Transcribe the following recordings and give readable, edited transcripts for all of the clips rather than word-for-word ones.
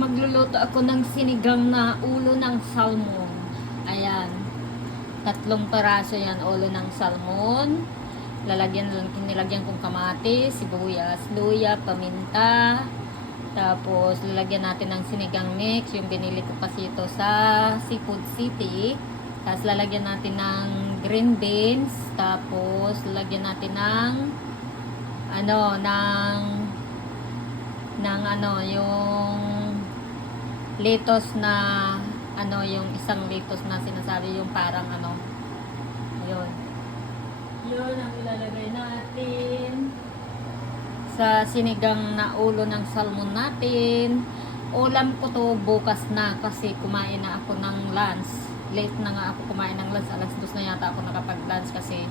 Magluluto ako ng sinigang na ulo ng salmon. Ayan. 3 peraso yan, ulo ng salmon. Nilagyan kong kamatis, sibuyas, luya, paminta. Tapos, lalagyan natin ng sinigang mix. Yung binili ko kasi ito sa Seafood City. Tapos, lalagyan natin ng green beans. Tapos, lalagyan natin ng yung lettuce na yung isang lettuce na sinasabi, yung parang yun ang ilalagay natin sa sinigang na ulo ng salmon natin. Ulam ko to bukas na kasi kumain na ako ng lunch. Late na nga ako kumain ng lunch, alas 2 na yata ako nakapag-lunch kasi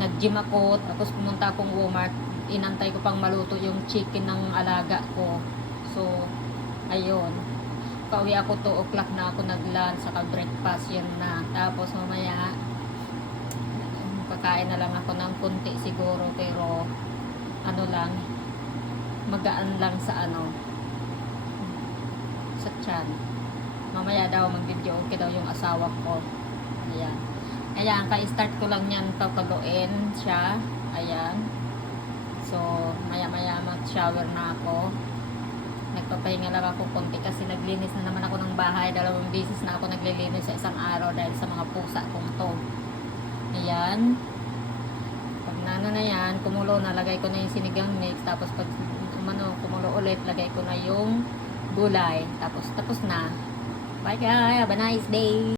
nag-gym ako, tapos pumunta akong Walmart. Inantay ko pang maluto yung chicken ng alaga ko. So, ayun. Pauwi ako 2 o'clock na ako nag-lunch, saka breakfast yun na. Tapos mamaya, kakain na lang ako ng kunti siguro, pero magaan lang sa sa tiyan. Mamaya daw mag-video okay daw yung asawa ko. Ayan. Ayan, ka-start ko lang yan, papaluin siya. Ayan. So, maya-maya mag-shower na ako. Nagpapahinga lang ako konti kasi naglinis na naman ako ng bahay. 2 beses na ako naglilinis sa isang araw dahil sa mga pusa kong to. Ayan. Pag na yan, kumulo na, lagay ko na yung sinigang mix. Tapos pag kumulo ulit, lagay ko na yung gulay. Tapos na. Bye guys, have a nice day.